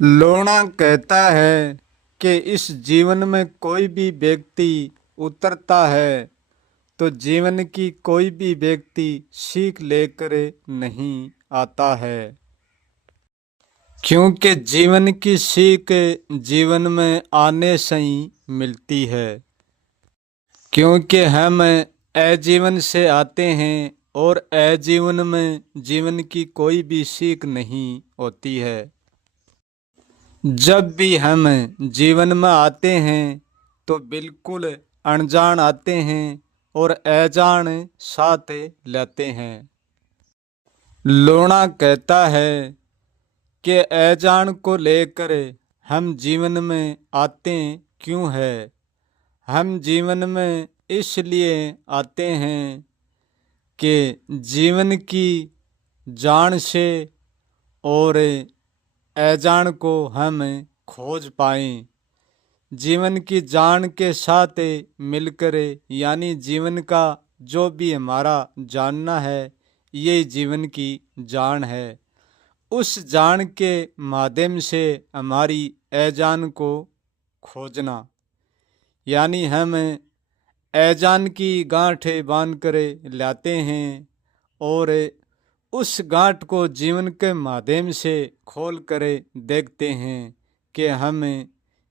लोणा कहता है कि इस जीवन में कोई भी व्यक्ति उतरता है तो जीवन की कोई भी व्यक्ति सीख लेकर नहीं आता है, क्योंकि जीवन की सीख जीवन में आने से ही मिलती है। क्योंकि हम अजीवन से आते हैं और अजीवन में जीवन की कोई भी सीख नहीं होती है। जब भी हम जीवन में आते हैं तो बिल्कुल अनजान आते हैं और अजान साथ लेते हैं। लोणा कहता है कि अजान को लेकर हम जीवन में आते क्यों है। हम जीवन में इसलिए आते हैं कि जीवन की जान से और अजान को हम खोज पाएं। जीवन की जान के साथ मिलकर, यानी जीवन का जो भी हमारा जानना है, ये जीवन की जान है। उस जान के माध्यम से हमारी अजान को खोजना, यानी हम अजान की गांठ बांध कर लाते हैं और उस गांठ को जीवन के माध्यम से खोल कर देखते हैं कि हम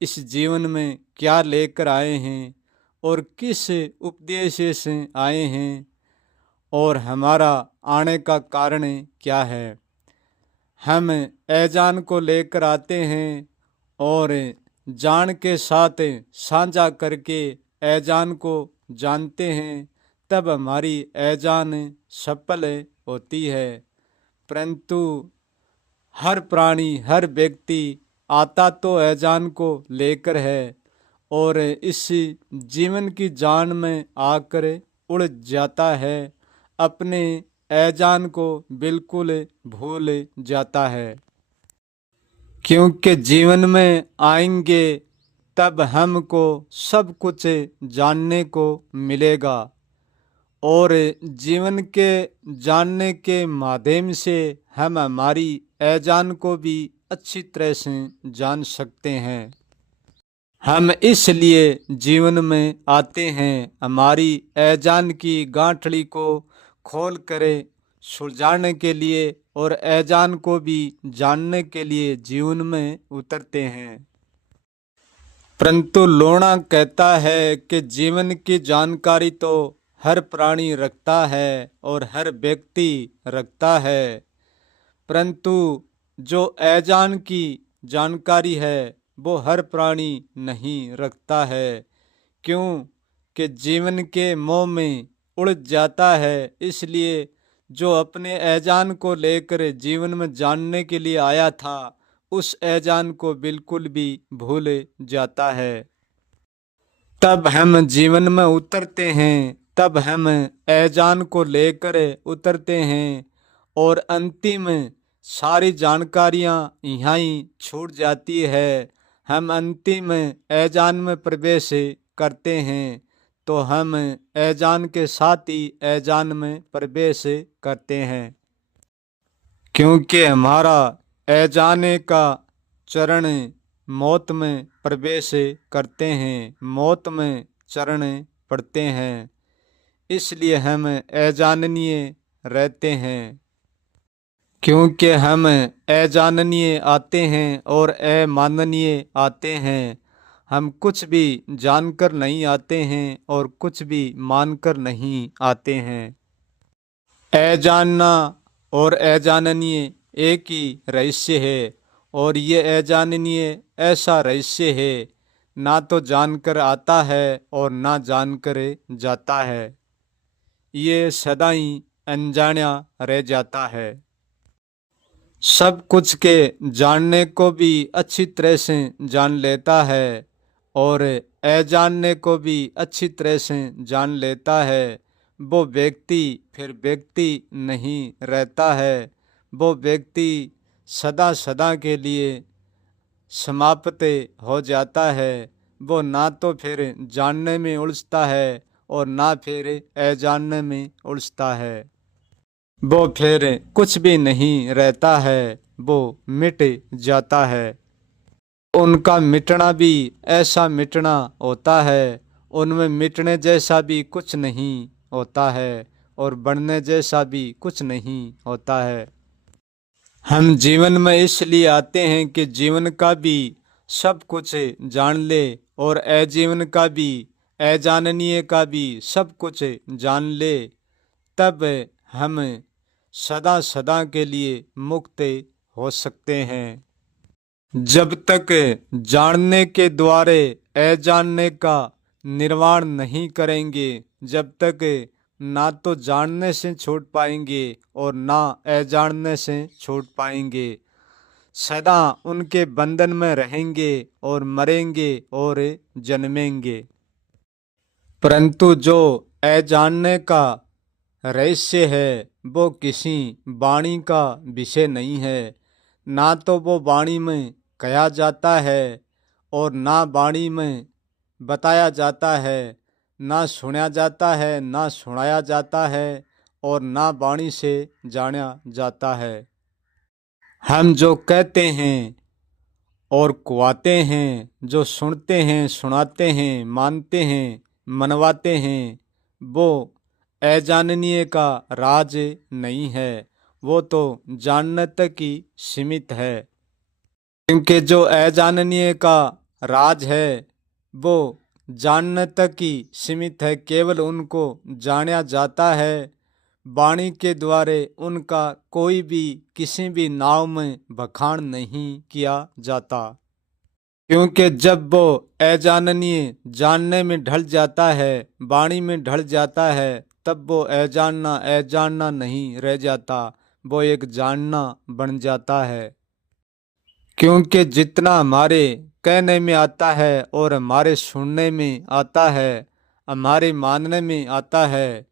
इस जीवन में क्या लेकर आए हैं और किस उपदेश से आए हैं और हमारा आने का कारण क्या है। हम अजान को लेकर आते हैं और जान के साथ साझा करके अजान को जानते हैं, तब हमारी अजान सफल होती है। परंतु हर प्राणी, हर व्यक्ति आता तो अजान को लेकर है और इस जीवन की जान में आकर उड़ जाता है, अपने अजान को बिल्कुल भूल जाता है। क्योंकि जीवन में आएंगे तब हमको सब कुछ जानने को मिलेगा और जीवन के जानने के माध्यम से हम हमारी अजान को भी अच्छी तरह से जान सकते हैं। हम इसलिए जीवन में आते हैं हमारी अजान की गांठड़ी को खोल कर सुलझाने के लिए और अजान को भी जानने के लिए जीवन में उतरते हैं। परंतु लोणा कहता है कि जीवन की जानकारी तो हर प्राणी रखता है और हर व्यक्ति रखता है, परंतु जो अजान की जानकारी है वो हर प्राणी नहीं रखता है। क्यों कि जीवन के मोह में उड़ जाता है, इसलिए जो अपने अजान को लेकर जीवन में जानने के लिए आया था उस अजान को बिल्कुल भी भूल जाता है। तब हम जीवन में उतरते हैं, तब हम अजान को लेकर उतरते हैं और अंतिम सारी जानकारियां यहाँ ही छूट जाती है। हम अंतिम अजान में प्रवेश करते हैं तो हम अजान के साथ ही अजान में प्रवेश करते हैं। क्योंकि हमारा अजाने का चरण मौत में प्रवेश करते हैं, मौत में चरण पड़ते हैं, इसलिए हम अजाननीय रहते हैं। क्योंकि हम अजाननीय आते हैं और अमाननीय आते हैं। हम कुछ भी जानकर नहीं आते हैं और कुछ भी मानकर नहीं आते हैं। अजानना और अजाननीय एक ही रहस्य है और ये अजाननीय ऐसा रहस्य है, ना तो जानकर आता है और ना जानकर जाता है। ये सदा ही अनजाना रह जाता है। सब कुछ के जानने को भी अच्छी तरह से जान लेता है और अजानने को भी अच्छी तरह से जान लेता है। वो व्यक्ति फिर व्यक्ति नहीं रहता है, वो व्यक्ति सदा सदा के लिए समाप्त हो जाता है। वो ना तो फिर जानने में उलझता है और ना फिर अजानने में उलझता है। वो फिर कुछ भी नहीं रहता है, वो मिट जाता है। उनका मिटना भी ऐसा मिटना होता है, उनमें मिटने जैसा भी कुछ नहीं होता है और बढ़ने जैसा भी कुछ नहीं होता है। हम जीवन में इसलिए आते हैं कि जीवन का भी सब कुछ जान ले और अजीवन का भी, अजाननीय का भी सब कुछ जान ले, तब हम सदा सदा के लिए मुक्त हो सकते हैं। जब तक जानने के द्वारे अजानने का निर्वाण नहीं करेंगे, जब तक ना तो जानने से छूट पाएंगे और ना अजानने से छूट पाएंगे, सदा उनके बंधन में रहेंगे और मरेंगे और जन्मेंगे। परंतु जो अजानने का रहस्य है वो किसी वाणी का विषय नहीं है, ना तो वो वाणी में कहा जाता है और ना वाणी में बताया जाता है, ना सुना जाता है, ना सुनाया जाता है और ना वाणी से जाना जाता है। हम जो कहते हैं और कुआते हैं, जो सुनते हैं, सुनाते हैं, मानते हैं, मनवाते हैं, वो अजाननीय का राज नहीं है, वो तो जानने तक ही सीमित है। क्योंकि जो अजाननीय का राज है वो जानने तक ही सीमित है, केवल उनको जाना जाता है, वाणी के द्वारे उनका कोई भी किसी भी नाव में बखान नहीं किया जाता। क्योंकि जब वो अजाननीय जानने में ढल जाता है, वाणी में ढल जाता है, तब वो अजानना अजानना नहीं रह जाता, वो एक जानना बन जाता है। क्योंकि जितना हमारे कहने में आता है और हमारे सुनने में आता है, हमारे मानने में आता है,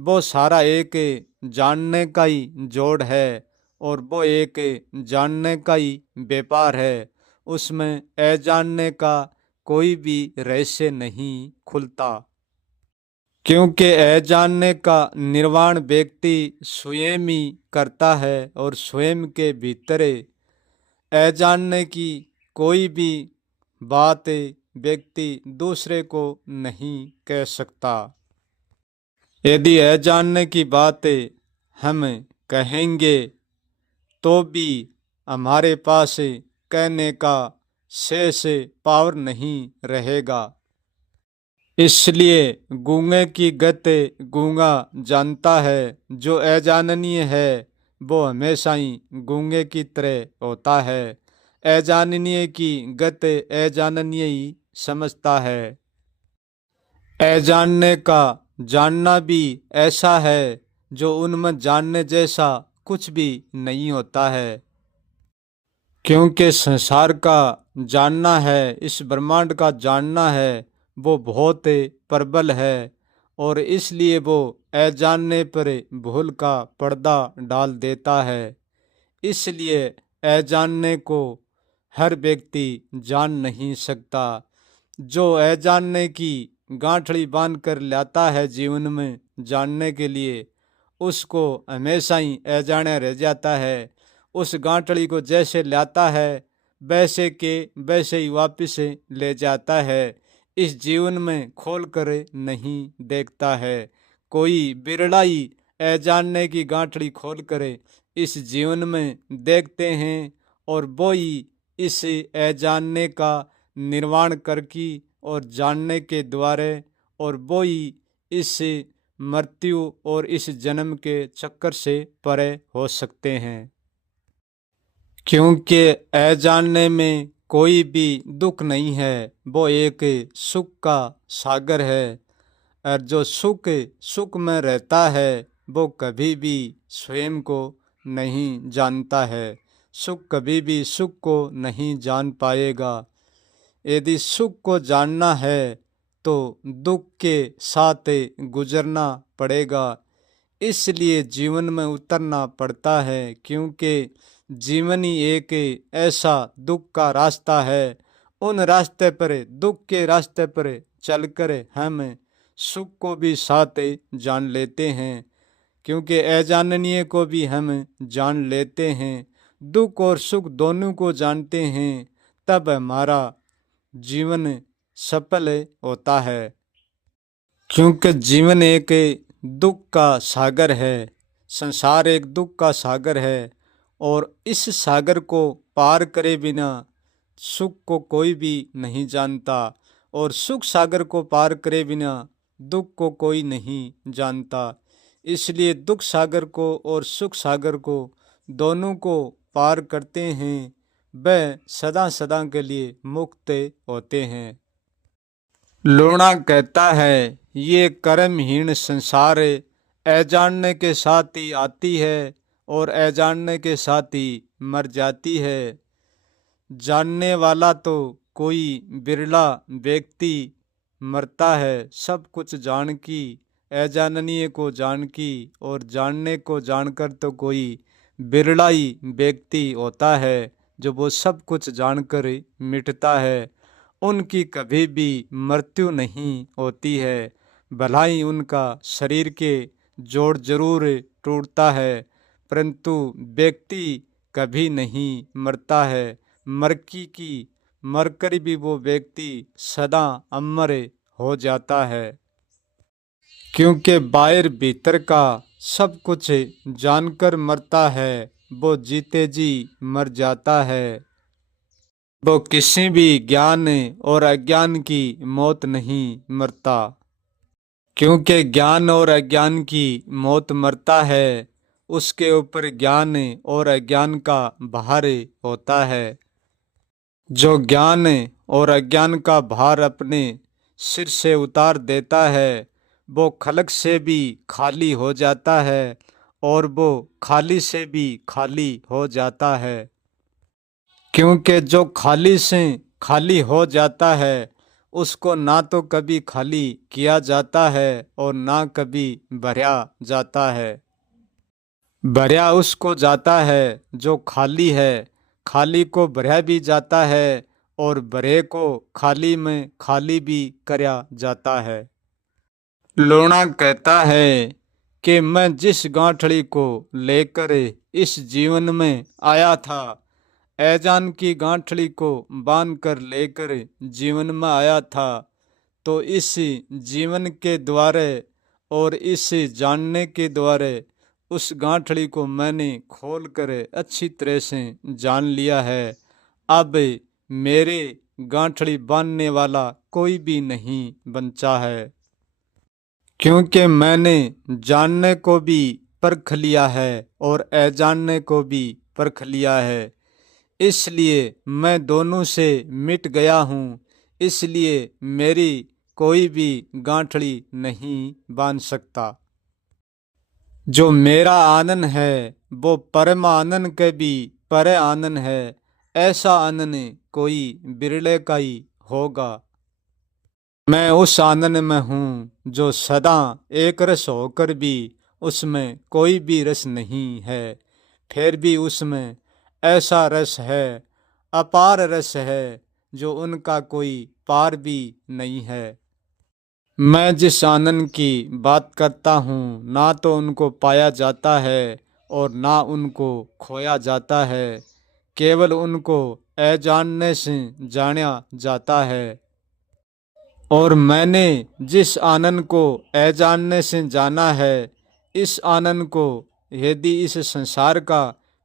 वो सारा एक जानने का ही जोड़ है और वो एक जानने का ही व्यापार है। उसमें अजानने का कोई भी रहस्य नहीं खुलता। क्योंकि अजानने का निर्वाण व्यक्ति स्वयं ही करता है और स्वयं के भीतर अजानने की कोई भी बात व्यक्ति दूसरे को नहीं कह सकता। यदि अजानने की बात हम कहेंगे तो भी हमारे पास कहने का शेष पावर नहीं रहेगा। इसलिए गूंगे की गत गूंगा जानता है, जो अजाननीय है वो हमेशा ही गूंगे की तरह होता है, अजाननीय की गत अजाननीय ही समझता है। अजानने का जानना भी ऐसा है जो उनमें जानने जैसा कुछ भी नहीं होता है। क्योंकि संसार का जानना है, इस ब्रह्मांड का जानना है, वो बहुत प्रबल है और इसलिए वो अजानने पर भूल का पर्दा डाल देता है। इसलिए अजानने को हर व्यक्ति जान नहीं सकता। जो अजानने की गांठड़ी बांध कर लाता है जीवन में जानने के लिए, उसको हमेशा ही अजाना रह जाता है। उस गांठड़ी को जैसे लाता है वैसे के वैसे ही वापस ले जाता है। इस जीवन में खोल कर नहीं देखता है। कोई बिरला ही अजानने की गांठड़ी खोल कर इस जीवन में देखते हैं और वो ही इस अजानने का निर्वाण करके और जानने के द्वारा और वो ही इस मृत्यु और इस जन्म के चक्कर से परे हो सकते हैं। क्योंकि अजानने में कोई भी दुख नहीं है, वो एक सुख का सागर है और जो सुख सुख में रहता है वो कभी भी स्वयं को नहीं जानता है, सुख कभी भी सुख को नहीं जान पाएगा। यदि सुख को जानना है तो दुख के साथ गुजरना पड़ेगा, इसलिए जीवन में उतरना पड़ता है। क्योंकि जीवन ही एक ऐसा दुख का रास्ता है, उन रास्ते पर, दुख के रास्ते पर चलकर हम सुख को भी साथ जान लेते हैं। क्योंकि अजाननीय को भी हम जान लेते हैं, दुख और सुख दोनों को जानते हैं, तब हमारा जीवन सफल होता है। क्योंकि जीवन एक दुख का सागर है, संसार एक दुख का सागर है, और इस सागर को पार करे बिना सुख को कोई भी नहीं जानता, और सुख सागर को पार करे बिना दुख को कोई नहीं जानता। इसलिए दुख सागर को और सुख सागर को दोनों को पार करते हैं, वह सदा सदा के लिए मुक्त होते हैं। लूणा कहता है, ये कर्महीन संसार अजानने के साथ ही आती है और अजानने के साथ ही मर जाती है। जानने वाला तो कोई बिरला व्यक्ति मरता है, सब कुछ जान की, अजाननीय को जान की और जानने को जानकर तो कोई बिरला ही व्यक्ति होता है जो वो सब कुछ जानकर मिटता है। उनकी कभी भी मृत्यु नहीं होती है, भला ही उनका शरीर के जोड़ जरूर टूटता है, परंतु व्यक्ति कभी नहीं मरता है। मरकी की मरकर भी वो व्यक्ति सदा अमर हो जाता है। क्योंकि बाहर भीतर का सब कुछ जानकर मरता है, वो जीते जी मर जाता है। वो किसी भी ज्ञान और अज्ञान की मौत नहीं मरता। क्योंकि ज्ञान और अज्ञान की मौत मरता है, उसके ऊपर ज्ञान और अज्ञान का भार होता है। जो ज्ञान और अज्ञान का भार अपने सिर से उतार देता है, वो खलक से भी खाली हो जाता है और वो खाली से भी खाली हो जाता है। क्योंकि जो खाली से खाली हो जाता है, उसको ना तो कभी खाली किया जाता है और ना कभी भरा जाता है। भरा उसको जाता है जो खाली है, खाली को भरा भी जाता है और भरे को खाली में खाली भी करया जाता है। लूणा कहता है कि मैं जिस गांठड़ी को लेकर इस जीवन में आया था, अजान की गांठड़ी को बांध कर लेकर जीवन में आया था, तो इस जीवन के द्वारे और इस जानने के द्वारे उस गांठड़ी को मैंने खोल कर अच्छी तरह से जान लिया है। अब मेरे गांठड़ी बांधने वाला कोई भी नहीं बचा है। क्योंकि मैंने जानने को भी परख लिया है और अजानने को भी परख लिया है, इसलिए मैं दोनों से मिट गया हूँ। इसलिए मेरी कोई भी गांठड़ी नहीं बांध सकता। जो मेरा आनंद है वो परम आनंद के भी परे आनंद है, ऐसा आनंद कोई बिरले का ही होगा। मैं उस आनंद में हूँ जो सदा एक रस होकर भी उसमें कोई भी रस नहीं है, फिर भी उसमें ऐसा रस है, अपार रस है, जो उनका कोई पार भी नहीं है। मैं जिस आनंद की बात करता हूँ, ना तो उनको पाया जाता है और ना उनको खोया जाता है, केवल उनको अजानने से जाना जाता है। और मैंने जिस आनंद को अजानने से जाना है, इस आनंद को यदि इस संसार का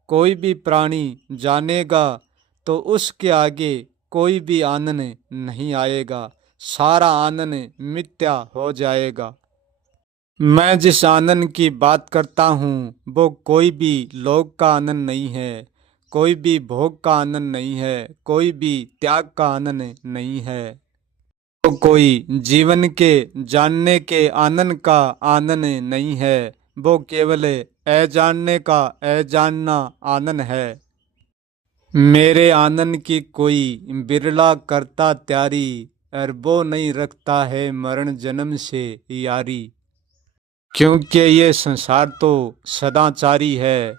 कोई भी प्राणी जानेगा तो उसके आगे कोई भी आनंद नहीं आएगा, सारा आनंद मिथ्या हो जाएगा। मैं जिस आनंद की बात करता हूँ वो कोई भी लोक का आनंद नहीं है, कोई भी भोग का आनंद नहीं है, कोई भी त्याग का आनंद नहीं है, तो कोई जीवन के जानने के आनंद का आनंद नहीं है, वो केवल अजानने का अजानना आनंद है। मेरे आनंद की कोई बिरला करता त्यारी, और वो नहीं रखता है मरण जन्म से यारी। क्योंकि ये संसार तो सदाचारी है,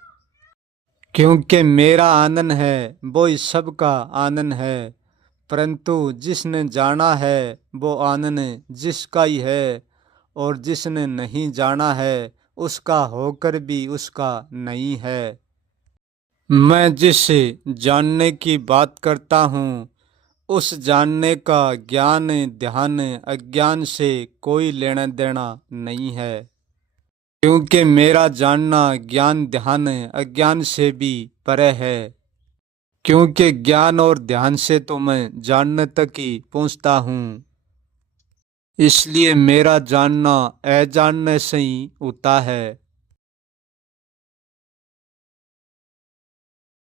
क्योंकि मेरा आनंद है वो इस सब का आनंद है, परंतु जिसने जाना है वो आनंद जिसका ही है, और जिसने नहीं जाना है उसका होकर भी उसका नहीं है। मैं जिस जानने की बात करता हूँ उस जानने का ज्ञान ध्यान अज्ञान से कोई लेना देना नहीं है, क्योंकि मेरा जानना ज्ञान ध्यान अज्ञान से भी परे है। क्योंकि ज्ञान और ध्यान से तो मैं जानने तक ही पहुँचता हूँ, इसलिए मेरा जानना अजानने से ही होता है।